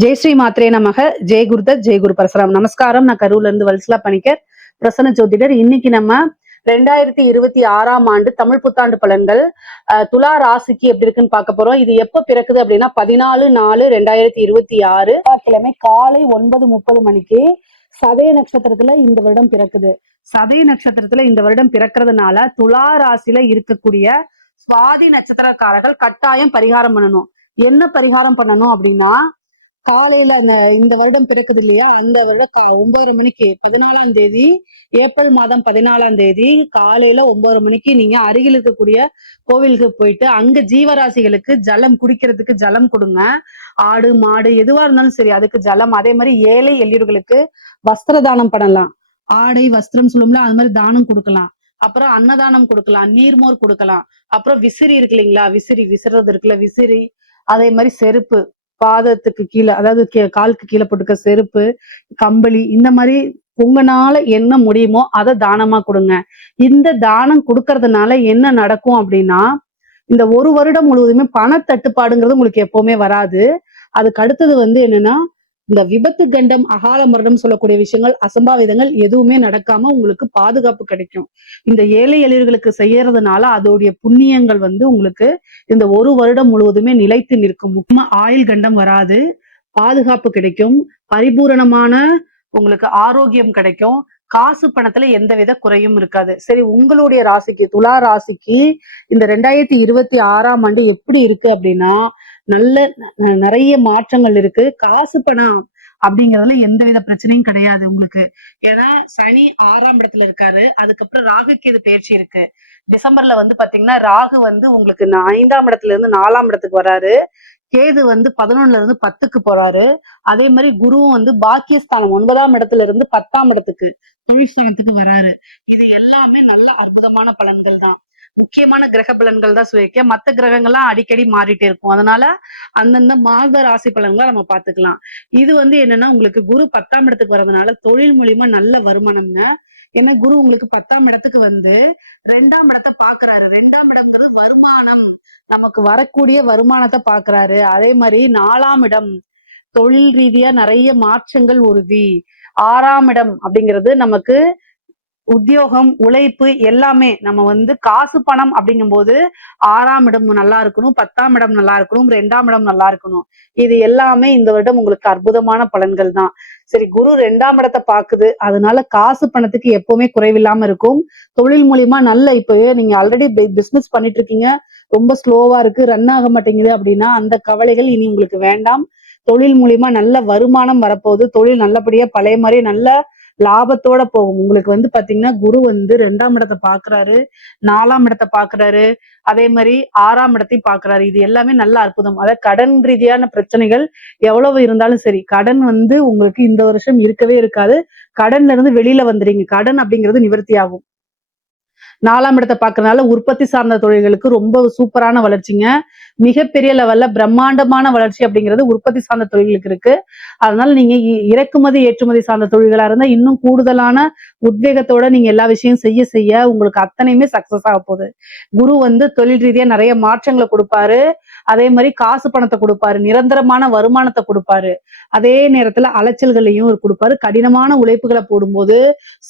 ஜெய் ஸ்ரீ மாத்ரே நமக. ஜெய் குருதத் ஜெய் குரு பரசுராம். நமஸ்காரம். நான் கரூர்ல இருந்து வல்சலா பணிக்கர், பிரசன்ன ஜோதிடர். இன்னைக்கு நம்ம 2026ஆம் ஆண்டு தமிழ் புத்தாண்டு பலன்கள் துலா ராசிக்கு எப்படி இருக்குன்னு பார்க்க போறோம். இது எப்ப பிறக்குது அப்படின்னா 14/4/2026 கிழமை காலை 9:30 மணிக்கு சதய நட்சத்திரத்துல இந்த வருடம் பிறக்குது. சதய நட்சத்திரத்துல இந்த வருடம் பிறக்கிறதுனால துலா ராசியில இருக்கக்கூடிய சுவாதி நட்சத்திரக்காரர்கள் கட்டாயம் பரிகாரம் பண்ணணும். என்ன பரிகாரம் பண்ணணும் அப்படின்னா, காலையில இந்த வருடம் பிறக்குது இல்லையா, அந்த வருடம் 9 மணிக்கு 14ஆம் தேதி ஏப்ரல் மாதம் 14ஆம் தேதி காலையில 9 மணிக்கு நீங்க அருகில் இருக்கக்கூடிய கோவிலுக்கு போயிட்டு அங்க ஜீவராசிகளுக்கு ஜலம் குடிக்கிறதுக்கு ஜலம் கொடுங்க. ஆடு மாடு எதுவா இருந்தாலும் சரி அதுக்கு ஜலம். அதே மாதிரி ஏழை எளியவர்களுக்கு வஸ்திர தானம் பண்ணலாம். ஆடை வஸ்திரம் சொல்லும்ல, அது மாதிரி தானம் கொடுக்கலாம். அப்புறம் அன்னதானம் கொடுக்கலாம், நீர்மோர் கொடுக்கலாம். அப்புறம் விசிறி இருக்கு இல்லைங்களா, விசிறி விசிறது இருக்குல்ல, விசிறி. அதே மாதிரி செருப்பு, பாதத்துக்கு கீழே, அதாவது காலுக்கு கீழே போட்டுக்க செருப்பு, கம்பளி, இந்த மாதிரி உங்களால என்ன முடியுமோ அதை தானமா கொடுங்க. இந்த தானம் கொடுக்கறதுனால என்ன நடக்கும் அப்படின்னா, இந்த ஒரு வருடம் முழுவதுமே பணத்தட்டுப்பாடுங்கிறது உங்களுக்கு எப்பவுமே வராது. அதுக்கு அடுத்தது என்னன்னா, இந்த விபத்து கண்டம் அகால மரணம் சொல்லக்கூடிய விஷயங்கள், அசம்பாவிதங்கள் எதுவுமே நடக்காம உங்களுக்கு பாதுகாப்பு கிடைக்கும். இந்த ஏழை எளியர்களுக்கு செய்யறதுனால அதோடைய புண்ணியங்கள் உங்களுக்கு இந்த ஒரு வருடம் முழுவதுமே நிலைத்து நிற்கும். முக்கியமா ஆயுள் கண்டம் வராது, பாதுகாப்பு கிடைக்கும், பரிபூரணமான உங்களுக்கு ஆரோக்கியம் கிடைக்கும், காசு பணத்துல எந்தவித குறையும் இருக்காது. சரி, உங்களுடைய ராசிக்கு துலா ராசிக்கு இந்த 2026ஆம் ஆண்டு எப்படி இருக்கு அப்படின்னா, நல்ல நிறைய மாற்றங்கள் இருக்கு. காசு பணம் அப்படிங்கறதுல எந்தவித பிரச்சனையும் கிடையாது உங்களுக்கு. ஏன்னா சனி 6ஆம் இடத்துல இருக்காரு. அதுக்கப்புறம் ராகுக்கு இது பயிற்சி இருக்கு. டிசம்பர்ல பாத்தீங்கன்னா ராகு உங்களுக்கு 5ஆம் இடத்துல இருந்து 4ஆம் இடத்துக்கு வராரு. கேது 11ல இருந்து 10க்கு போறாரு. அதே மாதிரி குருவும் பாக்கியஸ்தானம் 9ஆம் இடத்துல இருந்து 10ஆம் இடத்துக்கு தொழிற்ஸ்தானத்துக்கு வராரு. இது எல்லாமே நல்ல அற்புதமான பலன்கள் தான். முக்கியமான கிரக பலன்கள் தான் சுயக்க. மத்த கிரகங்கள்லாம் அடிக்கடி மாறிட்டே இருக்கும். அதனால அந்தந்த மாத ராசி பலன்களை நம்ம பாத்துக்கலாம். இது என்னன்னா, உங்களுக்கு குரு 10ஆம் இடத்துக்கு வர்றதுனால தொழில் மூலியமா நல்ல வருமானம்ங்க. ஏன்னா குரு உங்களுக்கு 10ஆம் இடத்துக்கு 2ஆம் இடத்தை பாக்குறாரு. 2ஆம் இடத்துல வருமானம், நமக்கு வரக்கூடிய வருமானத்தை பாக்குறாரு. அதே மாதிரி 4ஆம் இடம் தொழில் ரீதியா நிறைய மாற்றங்கள் உறுதி. 6ஆம் இடம் அப்படிங்கிறது நமக்கு உத்தியோகம், உழைப்பு எல்லாமே. நம்ம காசு பணம் அப்படிங்கும் போது 6ஆம் இடம் நல்லா இருக்கணும், 10ஆம் இடம் நல்லா இருக்கணும், 2ஆம் இடம் நல்லா இருக்கணும். இது எல்லாமே இந்த வருடம் உங்களுக்கு அற்புதமான பலன்கள் தான். சரி, குரு 2ஆம் இடத்தை பாக்குது. அதனால காசு பணத்துக்கு எப்பவுமே குறைவில்லாம இருக்கும். தொழில் மூலியமா நல்ல, இப்பவே நீங்க ஆல்ரெடி பிசினஸ் பண்ணிட்டு இருக்கீங்க, ரொம்ப ஸ்லோவா இருக்கு, ரன் ஆக மாட்டேங்குது அப்படின்னா அந்த கவலைகள் இனி உங்களுக்கு வேண்டாம். தொழில் மூலியமா நல்ல வருமானம் வரப்போகுது. தொழில் நல்லபடியா பழைய மாதிரி நல்ல லாபத்தோட போகும். உங்களுக்கு பாத்தீங்கன்னா குரு 2ஆம் இடத்தை பாக்குறாரு, 4ஆம் இடத்தை பாக்குறாரு, அதே மாதிரி 6ஆம் இடத்தையும் பாக்குறாரு. இது எல்லாமே நல்ல அற்புதம். அதாவது கடன் ரீதியான பிரச்சனைகள் எவ்வளவு இருந்தாலும் சரி, கடன் உங்களுக்கு இந்த வருஷம் இருக்கவே இருக்காது. கடன்ல இருந்து வெளியில வந்துறீங்க. கடன் அப்படிங்கிறது நிவர்த்தி ஆகும். 4ஆம் இடத்தை பாக்குறதுனால உற்பத்தி சார்ந்த தொழில்களுக்கு ரொம்ப சூப்பரான வளர்ச்சிங்க. மிகப்பெரிய லெவல்ல பிரம்மாண்டமான வளர்ச்சி அப்படிங்கிறது உற்பத்தி சார்ந்த தொழில்களுக்கு இருக்கு. அதனால நீங்க இறக்குமதி ஏற்றுமதி சார்ந்த தொழில்களா இருந்தா இன்னும் கூடுதலான உத்வேகத்தோட நீங்க எல்லா விஷயம் செய்ய செய்ய உங்களுக்கு அத்தனையுமே சக்சஸ் ஆக போகுது. குரு தொழில் ரீதியா நிறைய மாற்றங்களை கொடுப்பாரு. அதே மாதிரி காசு பணத்தை கொடுப்பாரு, நிரந்தரமான வருமானத்தை கொடுப்பாரு. அதே நேரத்துல அலைச்சல்களையும் கொடுப்பாரு. கடினமான உழைப்புகளை போடும்போது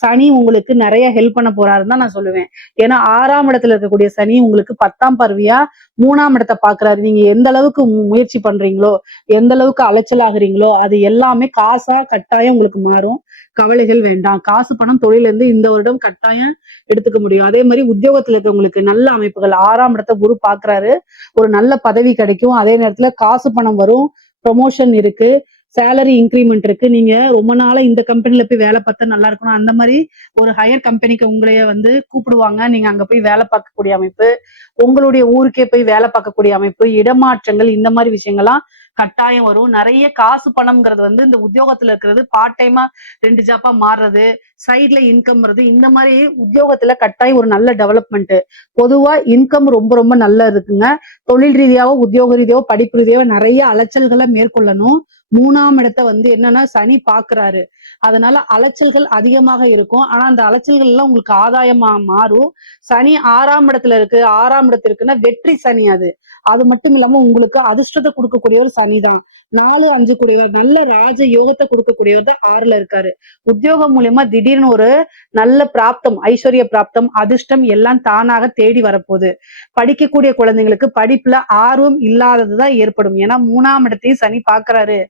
சனி உங்களுக்கு நிறைய ஹெல்ப் பண்ண போறாருன்னு தான் நான் சொல்லுவேன். ஏன்னா 6ஆம் இடத்துல இருக்கக்கூடிய சனி உங்களுக்கு 10ஆம் பார்வையா 3ஆம் இடத்தை பாக்குறாரு. நீங்க எந்த அளவுக்கு முயற்சி பண்றீங்களோ, எந்த அளவுக்கு அலைச்சல் ஆகுறீங்களோ, அது எல்லாமே காசா கட்டாயம் உங்களுக்கு மாறும். கவலைகள் வேண்டாம். காசு பணம் தொழில இருந்து இந்த வருடம் கட்டாயம் எடுத்துக்க முடியும். அதே மாதிரி உத்தியோகத்துல இருக்கவங்களுக்கு நல்ல அமைப்புகள், 6ஆம் இடத்தை குரு பாக்குறாரு. ஒரு நல்ல பதவி கிடைக்கும். அதே நேரத்துல காசு பணம் வரும், ப்ரொமோஷன் இருக்கு, சேலரி இன்க்ரிமெண்ட் இருக்கு. நீங்க ரொம்ப நாளா இந்த கம்பெனில போய் வேலை பார்த்தா நல்லா இருக்கணும், அந்த மாதிரி ஒரு ஹையர் கம்பெனிக்கு உங்களைய கூப்பிடுவாங்க. நீங்க அங்க போய் வேலை பார்க்கக்கூடிய அமைப்பு, உங்களுடைய ஊருக்கே போய் வேலை பார்க்கக்கூடிய அமைப்பு, இடமாற்றங்கள், இந்த மாதிரி விஷயங்கள்லாம் கட்டாயம் வரும். நிறைய காசு பணம்ங்கிறது இந்த உத்தியோகத்துல இருக்கிறது பார்ட் டைமா 2 ஜாப்பா மாறுறது, சைட்ல இன்கம் வருது. இந்த மாதிரி உத்தியோகத்துல கட்டாயம் ஒரு நல்ல டெவலப்மெண்ட். பொதுவா இன்கம் ரொம்ப ரொம்ப நல்லா இருக்குங்க. தொழில் ரீதியாவோ உத்தியோக ரீதியாவோ படிப்பு ரீதியாவோ நிறைய அலைச்சல்களை மேற்கொள்ளணும். 3ஆம் இடத்தை என்னன்னா சனி பாக்குறாரு. அதனால அலைச்சல்கள் அதிகமாக இருக்கும். ஆனா அந்த அலைச்சல்கள் எல்லாம் உங்களுக்கு ஆதாயமா மாறும். சனி 6ஆம் இடத்துல இருக்கு. 6ஆம் இடத்துல இருக்குன்னா வெற்றி சனி. அது மட்டும் இல்லாம உங்களுக்கு அதிர்ஷ்டத்தை கொடுக்கக்கூடிய ஒரு சனிதான். 4, 5 கூடியவர் நல்ல ராஜ யோகத்தை கொடுக்கக்கூடியவர் தான் 6ல இருக்காரு. உத்தியோகம் மூலியமா திடீர்னு ஒரு நல்ல பிராப்தம், ஐஸ்வர்ய பிராப்தம், அதிர்ஷ்டம் எல்லாம் தானாக தேடி வரப்போகுது. படிக்கக்கூடிய குழந்தைங்களுக்கு படிப்புல ஆர்வம் இல்லாததுதான் ஏற்படும். ஏன்னா 3ஆம் இடத்தையும் சனி பாக்குறாரு,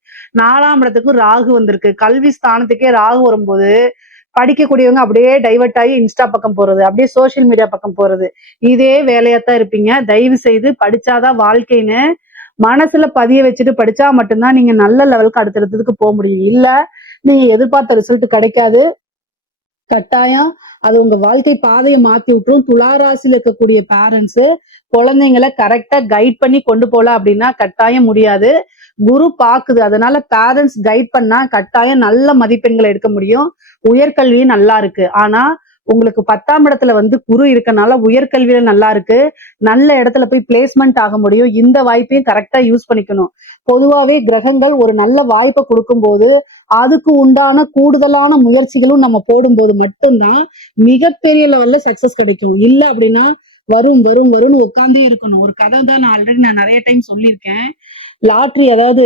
4ஆம் இடத்துக்கும் ராகு வந்திருக்கு. கல்வி ஸ்தானத்துக்கே ராகு வரும்போது படிக்கக்கூடியவங்க அப்படியே டைவர்ட் ஆகி இன்ஸ்டா பக்கம் போறது, அப்படியே சோசியல் மீடியா பக்கம் போறது, இதே வேலையாத்தான் இருப்பீங்க. தயவு செய்து படிச்சாதான் வாழ்க்கைன்னு மனசுல பதிய வச்சுட்டு படிச்சா மட்டும்தான் நீங்க நல்ல லெவலுக்கு அடுத்தடுத்ததுக்கு போக முடியும். இல்ல நீங்க எதிர்பார்த்த ரிசல்ட் கிடைக்காது. கட்டாயம் அது உங்க வாழ்க்கை பாதையை மாத்தி விட்டுரும். துளாராசியில இருக்கக்கூடிய பேரண்ட்ஸ் குழந்தைங்களை கரெக்டா கைட் பண்ணி கொண்டு போல அப்படின்னா கட்டாயம் முடியாது. குரு பாக்குது, அதனால பேரண்ட்ஸ் கைட் பண்ணா கட்டாயம் நல்ல மதிப்பெண்களை எடுக்க முடியும். உயர்கல்வி நல்லா இருக்கு. ஆனா உங்களுக்கு 10ஆம் இடத்துல குரு இருக்கனால உயர்கல்வியில நல்லா இருக்கு. நல்ல இடத்துல போய் பிளேஸ்மெண்ட் ஆக முடியும். இந்த வாய்ப்பையும் கரெக்டா யூஸ் பண்ணிக்கணும். பொதுவாவே கிரகங்கள் ஒரு நல்ல வாய்ப்பை கொடுக்கும் போது அதுக்கு உண்டான கூடுதலான முயற்சிகளும் நம்ம போடும்போது மட்டும்தான் மிகப்பெரிய லெவல்ல சக்சஸ் கிடைக்கும். இல்ல அப்படின்னா வரும் வரும் வரும்னு உட்கார்ந்தே இருக்கணும். ஒரு கதை தான் நான் நிறைய டைம் சொல்லியிருக்கேன். லாட்ரி, அதாவது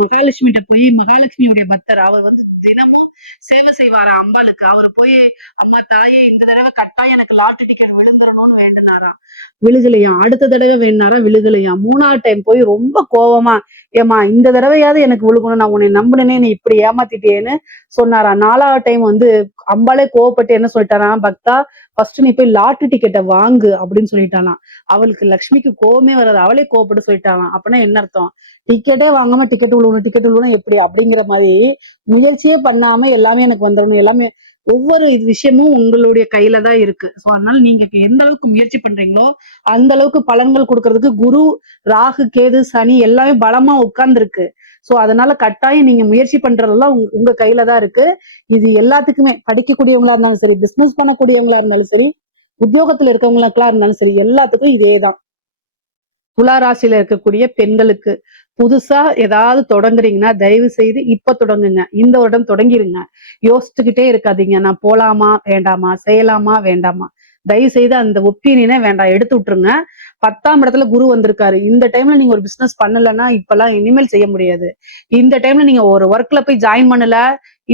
மகாலட்சுமிகிட்ட போய் மகாலட்சுமியுடைய பக்தர் அவர் தினமும் சேவை செய்வாரா அம்பாளுக்கு. அவரு போய் அம்மா தாயே இந்த தடவை கட்டாயம் எனக்கு லாட்டரி டிக்கெட் விழுந்துடணும்னு வேண்டுனாராம். விழுகலையாம். அடுத்த தடவை வேணுனாரா, விழுகலையாம். 3ஆவது டைம் போய் ரொம்ப கோவமா, ஏமா இந்த தடவையாவது எனக்கு விழுகணும், நான் உன்னை நம்பினே, நீ இப்படி ஏமாத்திட்டேன்னு சொன்னாராம். 4ஆவது டைம் அம்பாளே கோவப்பட்டு என்ன சொல்லிட்டாராம், பக்தா ஃபர்ஸ்ட் நீ போய் லாட்டரி டிக்கெட்டை வாங்கு அப்படின்னு சொல்லிட்டாலாம். அவளுக்கு லக்ஷ்மிக்கு கோவமே வராது, அவளே கோவப்பட்டு சொல்லிட்டாலாம். அப்படின்னா என்ன அர்த்தம், டிக்கெட்டே வாங்காம டிக்கெட் விழுவணும் எப்படி அப்படிங்கிற மாதிரி முயற்சியே பண்ணாம எல்லாமே எனக்கு வந்துடணும். எல்லாமே ஒவ்வொரு விஷயமும் உங்களுடைய கையில தான் இருக்கு. சோ அதனால நீங்க எந்த அளவுக்கு முயற்சி பண்றீங்களோ அந்த அளவுக்கு பலன்கள் கொடுக்கறதுக்கு குரு, ராகு, கேது, சனி எல்லாமே பலமா உட்கார்ந்து இருக்கு. சோ அதனால கட்டாயம் நீங்க முயற்சி பண்றதெல்லாம் உங்க கையில தான் இருக்கு. இது எல்லாத்துக்குமே, படிக்கக்கூடியவங்களா இருந்தாலும் சரி, பிசினஸ் பண்ணக்கூடியவங்களா இருந்தாலும் சரி, உத்தியோகத்துல இருக்கவங்களுக்கெல்லாம் இருந்தாலும் சரி, எல்லாத்துக்கும் இதேதான். துலா ராசியில இருக்கக்கூடிய பெண்களுக்கு புதுசா ஏதாவது தொடங்குறீங்கன்னா தயவு செய்து இப்ப தொடங்குங்க. இந்த வருடம் தொடங்கிருங்க. யோசிச்சுக்கிட்டே இருக்காதீங்க, நான் போலாமா வேண்டாமா, செய்யலாமா வேண்டாமா. தயவு செய்து அந்த ஒப்பீனியனே வேண்டாம், எடுத்து விட்டுருங்க. 10ஆம் இடத்துல குரு வந்திருக்காரு. இந்த டைம்ல நீங்க ஒரு பிசினஸ் பண்ணலன்னா இப்பெல்லாம் இனிமேல் செய்ய முடியாது. இந்த டைம்ல நீங்க ஒரு ஒர்க்ல போய் ஜாயின் பண்ணல,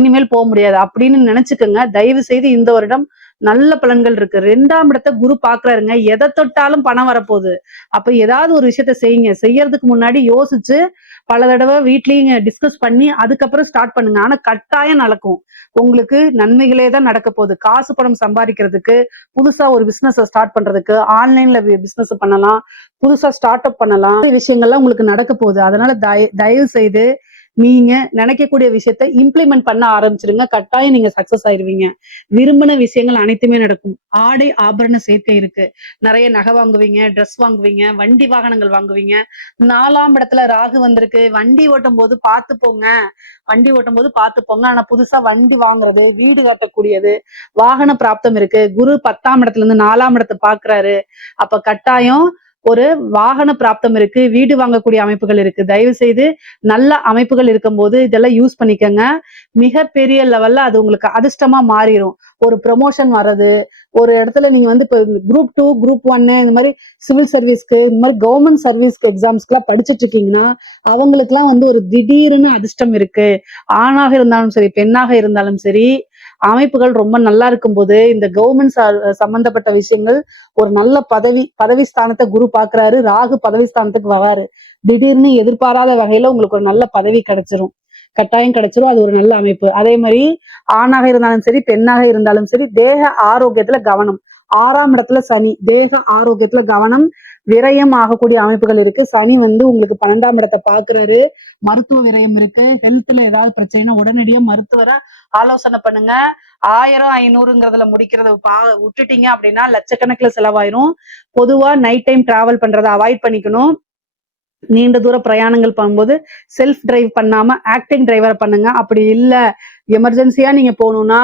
இனிமேல் போக முடியாது அப்படின்னு நினைச்சுக்கோங்க. தயவு செய்து இந்த வருடம் நல்ல பலன்கள் இருக்கு. 2ஆம் இடத்தை குரு பாக்குறாருங்க. எதை தொட்டாலும் பணம் வரப்போகுது. அப்ப ஏதாவது ஒரு விஷயத்த செய்யுங்க. செய்யறதுக்கு முன்னாடி யோசிச்சு பல தடவை வீட்லயும் டிஸ்கஸ் பண்ணி அதுக்கப்புறம் ஸ்டார்ட் பண்ணுங்க. ஆனா கட்டாயம் நடக்கும். உங்களுக்கு நன்மைகளே தான் நடக்க போகுது. காசு பணம் சம்பாதிக்கிறதுக்கு, புதுசா ஒரு பிசினஸ் ஸ்டார்ட் பண்றதுக்கு, ஆன்லைன்ல பிசினஸ் பண்ணலாம், புதுசா ஸ்டார்ட் அப் பண்ணலாம், விஷயங்கள்லாம் உங்களுக்கு நடக்க போகுது. அதனால தயவு செய்து நீங்க நினைக்கக்கூடிய விஷயத்த இம்ப்ளிமெண்ட் பண்ண ஆரம்பிச்சிருங்க. கட்டாயம் நீங்க சக்சஸ் ஆயிருவீங்க. விரும்பின விஷயங்கள் அனைத்துமே நடக்கும். ஆடை ஆபரண சேர்க்கை இருக்கு. நிறைய நகை வாங்குவீங்க, ட்ரெஸ் வாங்குவீங்க, வண்டி வாகனங்கள் வாங்குவீங்க. 4ஆம் இடத்துல ராகு வந்திருக்கு. வண்டி ஓட்டும் போது பார்த்து போங்க. ஆனா புதுசா வண்டி வாங்குறது, வீடு கட்டக்கூடியது, வாகன பிராப்தம் இருக்கு. குரு 10ஆம் இடத்துல இருந்து 4ஆம் இடத்தை பாக்குறாரு. அப்ப கட்டாயம் ஒரு வாகன பிராப்தம் இருக்கு, வீடு வாங்கக்கூடிய அமைப்புகள் இருக்கு. தயவு செய்து நல்ல அமைப்புகள் இருக்கும்போது இதெல்லாம் யூஸ் பண்ணிக்கங்க. மிகப்பெரிய லெவல்ல அது உங்களுக்கு அதிர்ஷ்டமா மாறிடும். ஒரு ப்ரொமோஷன் வர்றது, ஒரு இடத்துல நீங்க இப்ப குரூப் 2, குரூப் 1 இந்த மாதிரி சிவில் சர்வீஸ்க்கு, இந்த மாதிரி கவர்மெண்ட் சர்வீஸ்க்கு எக்ஸாம்ஸ்க்கு எல்லாம் படிச்சுட்டு இருக்கீங்கன்னா அவங்களுக்கு எல்லாம் ஒரு திடீர்னு அதிர்ஷ்டம் இருக்கு. ஆணாக இருந்தாலும் சரி, பெண்ணாக இருந்தாலும் சரி, அமைப்புகள் ரொம்ப நல்லா இருக்கும்போது இந்த கவர்மெண்ட் சம்பந்தப்பட்ட விஷயங்கள், ஒரு நல்ல பதவி ஸ்தானத்தை குரு பாக்குறாரு. ராகு பதவி ஸ்தானத்துக்கு வராரு. திடீர்னு எதிர்பாராத வகையில உங்களுக்கு ஒரு நல்ல பதவி கிடைச்சிரும். கட்டாயம் கிடைச்சிரும். அது ஒரு நல்ல அமைப்பு. அதே மாதிரி ஆணாக இருந்தாலும் சரி, பெண்ணாக இருந்தாலும் சரி, தேக ஆரோக்கியத்துல கவனம். 6ஆம் இடத்துல சனி, தேக ஆரோக்கியத்துல கவனம். விரயம் ஆகக்கூடிய அமைப்புகள் இருக்கு. சனி உங்களுக்கு 12ஆம் இடத்தை பாக்குறாரு. மருத்துவ விரயம் இருக்கு. ஹெல்த்ல ஏதாவது பிரச்சனைனா உடனடியா மருத்துவரை ஆலோசனை பண்ணுங்க. 1000, 500ங்கிறதுல முடிக்கிறத விட்டுட்டீங்க அப்படின்னா லட்சக்கணக்கில் செலவாயிரும். பொதுவா நைட் டைம் டிராவல் பண்றதை அவாய்ட் பண்ணிக்கணும். நீண்ட தூர பிரயாணங்கள் பண்ணும்போது செல்ஃப் டிரைவ் பண்ணாம ஆக்டிங் டிரைவரை பண்ணுங்க. அப்படி இல்ல எமர்ஜென்சியா நீங்க போகணும்னா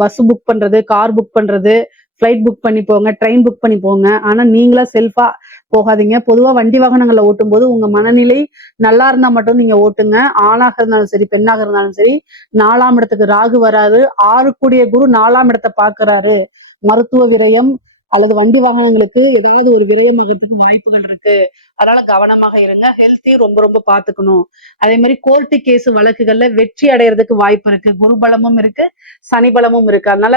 பஸ் புக் பண்றது, கார் புக் பண்றது, ஃபிளைட் புக் பண்ணி போங்க, ட்ரெயின் புக் பண்ணி போங்க. ஆனா நீங்களா செல்ஃபா போகாதீங்க. பொதுவா வண்டி வாகனங்களை ஓட்டும் போது உங்க மனநிலை நல்லா இருந்தா மட்டும் நீங்க ஓட்டுங்க. ஆணாக இருந்தாலும் சரி, பெண்ணாக இருந்தாலும் சரி. 4ஆம் இடத்துக்கு ராகு வராரு. 6 கூடிய குரு 4ஆம் இடத்தை பாக்குறாரு. மருத்துவ விரயம், அல்லது வண்டி வாகனங்களுக்கு ஏதாவது ஒரு விரயமாகறதுக்கு வாய்ப்புகள் இருக்கு. அதனால கவனமாக இருங்க. ஹெல்த்தையும் ரொம்ப ரொம்ப பாத்துக்கணும். அதே மாதிரி கோர்ட்டு கேஸ் வழக்குகள்ல வெற்றி அடையறதுக்கு வாய்ப்பு இருக்கு. குரு பலமும் இருக்கு, சனி பலமும் இருக்கு. அதனால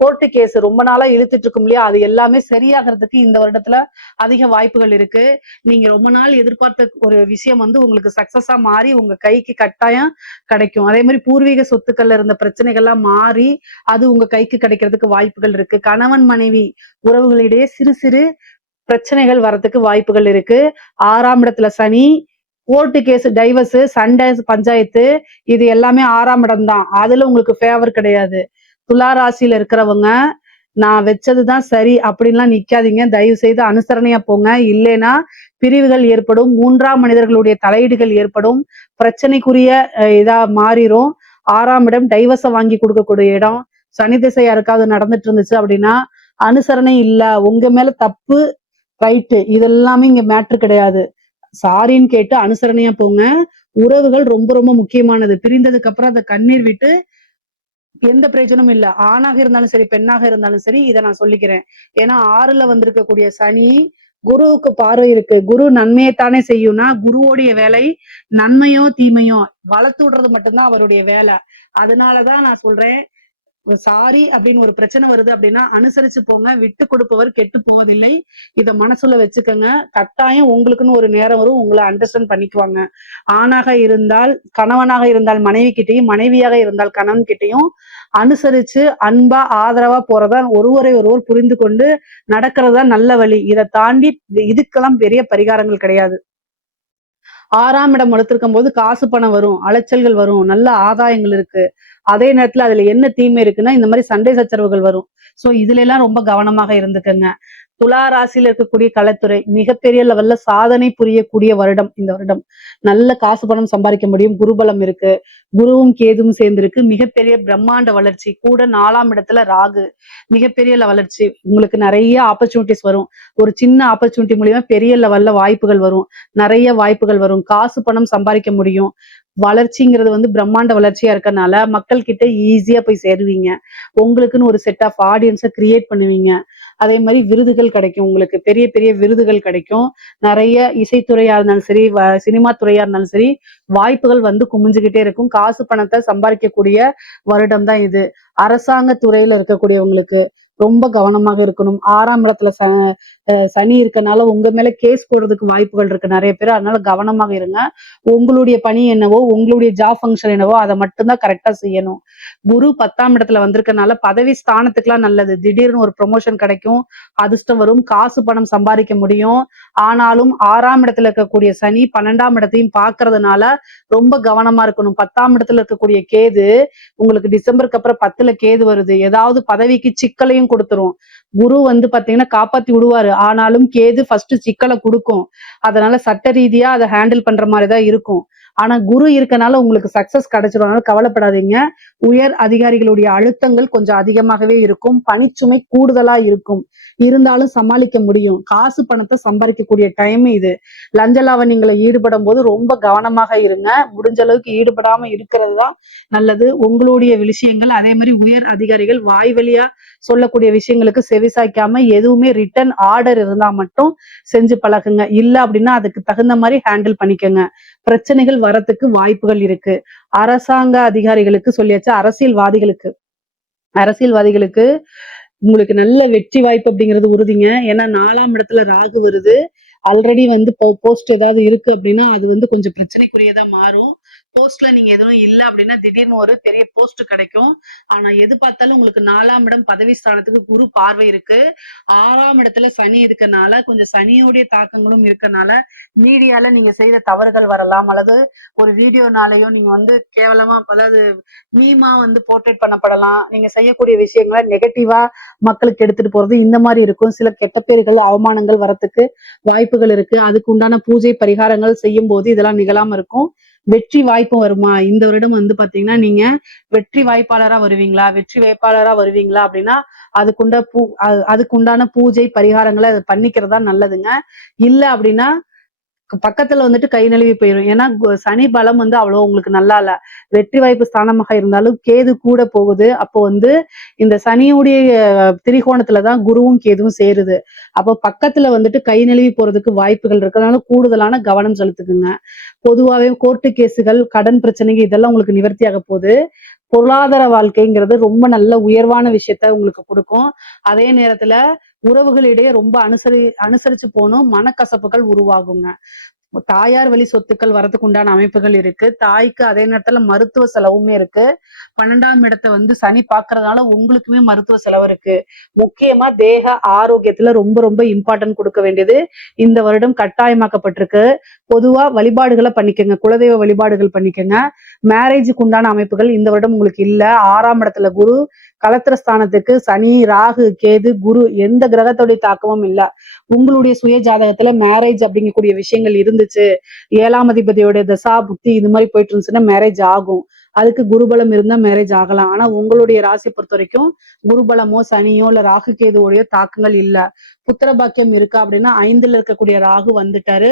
கோர்ட்டு கேஸ் ரொம்ப நாளா இழுத்துட்டு இருக்கும் இல்லையா, அது எல்லாமே சரியாகிறதுக்கு இந்த வருடத்துல அதிக வாய்ப்புகள் இருக்கு. நீங்க ரொம்ப நாள் எதிர்பார்த்த ஒரு விஷயம் வந்து உங்களுக்கு சக்சஸா மாறி உங்க கைக்கு கட்டாயம் கிடைக்கும். அதே மாதிரி பூர்வீக சொத்துக்கள்ல இருந்த பிரச்சனைகள்லாம் மாறி அது உங்க கைக்கு கிடைக்கிறதுக்கு வாய்ப்புகள் இருக்கு. கணவன் மனைவி உறவுகளிடையே சிறு சிறு பிரச்சனைகள் வரதுக்கு வாய்ப்புகள் இருக்கு. 6ஆம் இடத்துல சனி, கோர்ட்டு கேஸ், டைவர்ஸ், சண்டை, பஞ்சாயத்து இது எல்லாமே 6ஆம் இடம் தான். அதுல உங்களுக்கு ஃபேவர் கிடையாது. துலா ராசியில இருக்கிறவங்க நான் வச்சதுதான் சரி அப்படின்லாம் நிக்காதீங்க. தயவு செய்து அனுசரணையா போங்க. இல்லைன்னா பிரிவுகள் ஏற்படும். 3ஆம் மனிதர்களுடைய தலையீடுகள் ஏற்படும். பிரச்சனைக்குரிய இதா மாறிடும். 6ஆம் இடம் டைவர்ஸை வாங்கி கொடுக்கக்கூடிய இடம். சனி திசை யாருக்காவது நடந்துட்டு இருந்துச்சு அப்படின்னா அனுசரணை இல்ல, உங்க மேல தப்பு, ரைட்டு, இதெல்லாமே இங்க மேட்ரு கிடையாது. சாரின்னு கேட்டு அனுசரணையா போங்க. உறவுகள் ரொம்ப ரொம்ப முக்கியமானது. பிரிந்ததுக்கு அப்புறம் அதை கண்ணீர் விட்டு எந்த பிரயோஜனமும் இல்ல. ஆணாக இருந்தாலும் சரி, பெண்ணாக இருந்தாலும் சரி, இதை நான் சொல்லிக்கிறேன். ஏன்னா 6ல வந்திருக்கக்கூடிய சனி குருவுக்கு பார்வை இருக்கு. குரு நன்மையைத்தானே செய்யும்னா குருவோடைய வேலை நன்மையோ தீமையோ வளர்த்து விடுறது மட்டும்தான் அவருடைய வேலை. அதனாலதான் நான் சொல்றேன், சாரி அப்படின்னு ஒரு பிரச்சனை வருது அப்படின்னா அனுசரிச்சு போங்க. விட்டு கொடுப்பவர் கெட்டு போவதில்லை. இத மனசுல வச்சுக்கோங்க. கட்டாயம் உங்களுக்குன்னு ஒரு நேரம் வரும், உங்களை அண்டர்ஸ்டாண்ட் பண்ணிக்குவாங்க. ஆணாக இருந்தால் கணவனாக இருந்தால் மனைவி கிட்டையும், மனைவியாக இருந்தால் கணவன் கிட்டையும் அனுசரிச்சு அன்பா ஆதரவா போறதா, ஒருவரை ஒருவர் புரிந்து கொண்டு நடக்கிறதா நல்ல வழி. இதை தாண்டி இதுக்கெல்லாம் பெரிய பரிகாரங்கள் கிடையாது. 6ஆம் இடம் வளர்த்திருக்கும் போது காசு பணம் வரும், அலைச்சல்கள் வரும், நல்ல ஆதாயங்கள் இருக்கு. அதே நேரத்துல அதுல என்ன தீமை இருக்குன்னா இந்த மாதிரி சண்டை சச்சரவுகள் வரும். சோ இதுல எல்லாம் ரொம்ப கவனமாக இருந்துக்கங்க. துலா ராசியில இருக்கக்கூடிய கலைத்துறை மிகப்பெரிய லெவல்ல சாதனை புரியக்கூடிய வருடம் இந்த வருடம். நல்ல காசு பணம் சம்பாதிக்க முடியும். குருபலம் இருக்கு. குருவும் கேதுவும் சேர்ந்திருக்கு. மிகப்பெரிய பிரம்மாண்ட வளர்ச்சி. கூட 4ஆம் இடத்துல ராகு. மிகப்பெரிய வளர்ச்சி. உங்களுக்கு நிறைய ஆப்பர்ச்சுனிட்டிஸ் வரும். ஒரு சின்ன ஆப்பர்ச்சுனிட்டி மூலியமா பெரிய லெவல்ல வாய்ப்புகள் வரும். நிறைய வாய்ப்புகள் வரும். காசு பணம் சம்பாதிக்க முடியும். வளர்ச்சிங்கிறது வந்து பிரம்மாண்ட வளர்ச்சியா இருக்கனால மக்கள் கிட்ட ஈஸியா போய் சேருவீங்க. உங்களுக்குன்னு ஒரு செட் ஆஃப் ஆடியன்ஸை கிரியேட் பண்ணுவீங்க. அதே மாதிரி விருதுகள் கிடைக்கும். உங்களுக்கு பெரிய பெரிய விருதுகள் கிடைக்கும். நிறைய இசைத்துறையா இருந்தாலும் சரி, சினிமா துறையா இருந்தாலும் சரி, வாய்ப்புகள் வந்து குமிஞ்சுக்கிட்டே இருக்கும். காசு பணத்தை சம்பாதிக்கக்கூடிய வருடம் தான் இது. அரசாங்க துறையில இருக்கக்கூடியவங்களுக்கு ரொம்ப கவனமாக இருக்கணும். 6ஆம் இடத்துல சனி இருக்கனால உங்க மேல கேஸ் போடுறதுக்கு வாய்ப்புகள் இருக்கு நிறைய பேர். அதனால கவனமாக இருங்க. உங்களுடைய பணி என்னவோ, உங்களுடைய ஜாப் ஃபங்க்ஷன் என்னவோ அதை மட்டும்தான் கரெக்டா செய்யணும். குரு 10ஆம் இடத்துல வந்திருக்கனால பதவி ஸ்தானத்துக்குலாம் நல்லது. திடீர்னு ஒரு ப்ரொமோஷன் கிடைக்கும், அதிர்ஷ்டம் வரும், காசு பணம் சம்பாதிக்க முடியும். ஆனாலும் 6ஆம் இடத்துல இருக்கக்கூடிய சனி 12ஆம் இடத்தையும் பாக்குறதுனால ரொம்ப கவனமா இருக்கணும். 10ஆம் இடத்துல இருக்கக்கூடிய கேது உங்களுக்கு டிசம்பருக்கு அப்புறம் 10ல கேது வருது. ஏதாவது பதவிக்கு சிக்கலையும் கொடுத்துரும். குரு வந்து பாத்தீங்கன்னா காப்பாத்தி விடுவாரு. ஆனாலும் கேது ஃபர்ஸ்ட் சிக்கலை கொடுக்கும். அதனால சட்ட ரீதியா அதை ஹேண்டில் பண்ற மாதிரிதான் இருக்கும். ஆனா குரு இருக்கனால உங்களுக்கு சக்சஸ் கிடைச்சிடும். அதனால கவலைப்படாதீங்க. உயர் அதிகாரிகளுடைய அழுத்தங்கள் கொஞ்சம் அதிகமாகவே இருக்கும். பணிச்சுமை கூடுதலா இருக்கும். இருந்தாலும் சமாளிக்க முடியும். காசு பணத்தை சம்பாதிக்கக்கூடிய டைம் இது. லஞ்ச லாவண்யங்களை ஈடுபடும் போது ரொம்ப கவனமாக இருங்க. முடிஞ்ச அளவுக்கு ஈடுபடாம இருக்கிறது தான் நல்லது. உங்களுடைய விஷயங்கள் அதே மாதிரி உயர் அதிகாரிகள் வாய் வழியா சொல்லக்கூடிய விஷயங்களுக்கு செவிசாய்க்காம எதுவுமே ரிட்டன் ஆர்டர் இருந்தா மட்டும் செஞ்சு பழகுங்க. இல்ல அப்படின்னா அதுக்கு தகுந்த மாதிரி ஹேண்டில் பண்ணிக்கோங்க. பிரச்சனைகள் வரத்துக்கு வாய்ப்புகள் இருக்கு. அரசாங்க அதிகாரிகளுக்கு சொல்லியாச்சு. அரசியல்வாதிகளுக்கு உங்களுக்கு நல்ல வெற்றி வாய்ப்பு அப்படிங்கிறது உறுதிங்க. ஏன்னா 4ஆம் இடத்துல ராகு வருது. ஆல்ரெடி வந்து போஸ்ட் ஏதாவது இருக்கு அப்படின்னா அது வந்து கொஞ்சம் பிரச்சனைக்குரியதா மாறும். போஸ்ட்ல நீங்க எதுவும் இல்ல அப்படின்னா திடீர்னு ஒரு பெரிய போஸ்ட் கிடைக்கும். ஆனா எது பார்த்தாலும் உங்களுக்கு 4ஆம் இடம் பதவி ஸ்தானத்துக்கு குரு பார்வை இருக்கு. 6ஆம் இடத்துல சனி இருக்கனால கொஞ்சம் சனியோடைய தாக்கங்களும் இருக்கனால மீடியால நீங்க செய்த தவறுகள் வரலாம். அல்லது ஒரு வீடியோனாலேயோ நீங்க வந்து கேவலமா, அதாவது மீமா வந்து போர்ட்ரேட் பண்ணப்படலாம். நீங்க செய்யக்கூடிய விஷயங்களை நெகட்டிவா மக்களுக்கு எடுத்துட்டு போறது இந்த மாதிரி இருக்கும். சில கெட்ட பேர்கள், அவமானங்கள் வரத்துக்கு வாய்ப்புகள் இருக்கு. அதுக்கு உண்டான பூஜை பரிகாரங்கள் செய்யும் போது இதெல்லாம் நிகழாம இருக்கும். வெற்றி வாய்ப்பு வருமா இந்த வருடம் வந்து பாத்தீங்கன்னா, நீங்க வெற்றி வாய்ப்பாளரா வருவீங்களா, வெற்றி வேட்பாளரா வருவீங்களா அப்படின்னா அதுக்குண்டான பூஜை பரிகாரங்களை பண்ணிக்கிறதா நல்லதுங்க. இல்ல அப்படின்னா பக்கத்துல வந்துட்டு கை நழுவி போயிரும். ஏன்னா சனி பலம் வந்து அவ்வளோ உங்களுக்கு நல்லா இல்ல. வெற்றி வாய்ப்பு ஸ்தானமாக இருந்தாலும் கேது கூட போகுது. அப்போ வந்து இந்த சனியுடைய திரிகோணத்துல தான் குருவும் கேதுவும் சேருது. அப்போ பக்கத்துல வந்துட்டு கை நழுவி போறதுக்கு வாய்ப்புகள் இருக்கிறதுனால கூடுதலான கவனம் செலுத்துக்குங்க. பொதுவாவே கோர்ட்டு கேஸுகள், கடன் பிரச்சனைங்க இதெல்லாம் உங்களுக்கு நிவர்த்தியாக போகுது. பொருளாதார வாழ்க்கைங்கிறது ரொம்ப நல்ல உயர்வான விஷயத்த உங்களுக்கு கொடுக்கும். அதே நேரத்துல உறவுகளிடையே ரொம்ப அனுசரிச்சு போகணும். மனக்கசப்புகள் உருவாகுங்க. தாயார் வழி சொத்துக்கள் வரதுக்கு உண்டான அமைப்புகள் இருக்கு. தாய்க்கு அதே நேரத்துல மருத்துவ செலவுமே இருக்கு. 12ஆம் இடத்தை வந்து சனி பாக்குறதுனால உங்களுக்குமே மருத்துவ செலவு இருக்கு. முக்கியமா தேக ஆரோக்கியத்துல ரொம்ப ரொம்ப இம்பார்ட்டன்ட் கொடுக்க வேண்டியது இந்த வருடம் கட்டாயமாக்கப்பட்டிருக்கு. பொதுவா வழிபாடுகளை பண்ணிக்கங்க. குலதெய்வ வழிபாடுகள் பண்ணிக்கங்க. மேரேஜுக்கு உண்டான அமைப்புகள் இந்த வருடம் உங்களுக்கு இல்ல. 6ஆம் இடத்துல குரு, கலத்திரஸ்தானத்துக்கு சனி, ராகு, கேது, குரு எந்த கிரகத்துடைய தாக்கமும் இல்ல. உங்களுடைய சுய ஜாதகத்துல மேரேஜ் அப்படிங்கக்கூடிய விஷயங்கள் இருந்துச்சு, 7ஆம் அதிபதியோட தசா புத்தி இது மாதிரி போயிட்டு இருந்துச்சுன்னா மேரேஜ் ஆகும். அதுக்கு குருபலம் இருந்தா மேரேஜ் ஆகலாம். ஆனா உங்களுடைய ராசியை பொறுத்த வரைக்கும் குருபலமோ சனியோ இல்ல ராகு கேதுவோடைய தாக்கங்கள் இல்ல. புத்திர பாக்கியம் இருக்கா அப்படின்னா 5ல இருக்கக்கூடிய ராகு வந்துட்டாரு.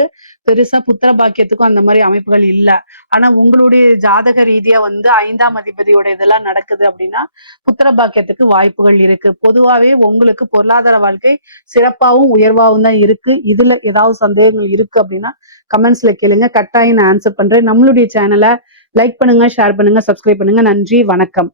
பெருசா புத்திர பாக்கியத்துக்கும் அந்த மாதிரி அமைப்புகள் இல்ல. ஆனா உங்களுடைய ஜாதக ரீதியா வந்து 5ஆம் அதிபதியோட இதெல்லாம் நடக்குது அப்படின்னா புத்திர பாக்கியத்துக்கு வாய்ப்புகள் இருக்கு. பொதுவாவே உங்களுக்கு பொருளாதார வாழ்க்கை சிறப்பாகவும் உயர்வாகவும் தான் இருக்கு. இதுல ஏதாவது சந்தேகங்கள் இருக்கு அப்படின்னா கமெண்ட்ஸ்ல கேளுங்க. கட்டாயம் நான் ஆன்சர் பண்றேன். நம்மளுடைய சேனலை லைக் பண்ணுங்க, ஷேர் பண்ணுங்க, சப்ஸ்கிரைப் பண்ணுங்க. நன்றி, வணக்கம்.